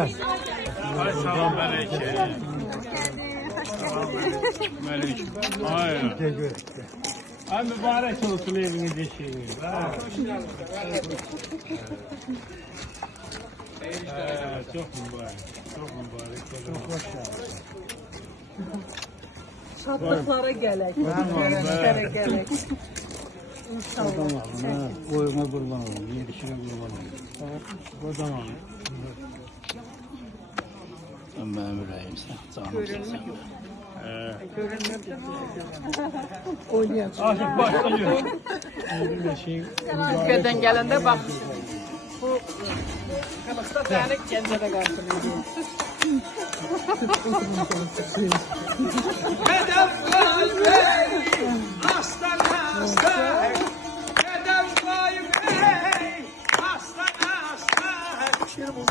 Ay salam meleke. Melek. Aynen. Ay mübarek olsun eviniz eşeğiniz. Çok mübarek. Çok mübarek. Çok hoş geldin. Şadlıklara gelek. Görüşlere gelek. İnşallah. Koyuma kurban olun. Yedişine kurban olun. Kocaman. Ben öyleyim sen. Artık başlıyor. Türkiye'den gelende bak. Bu Kılıçda tane kendine karşılıyor. Dedem Vay aslan aslan. Dedem Vay aslan aslan.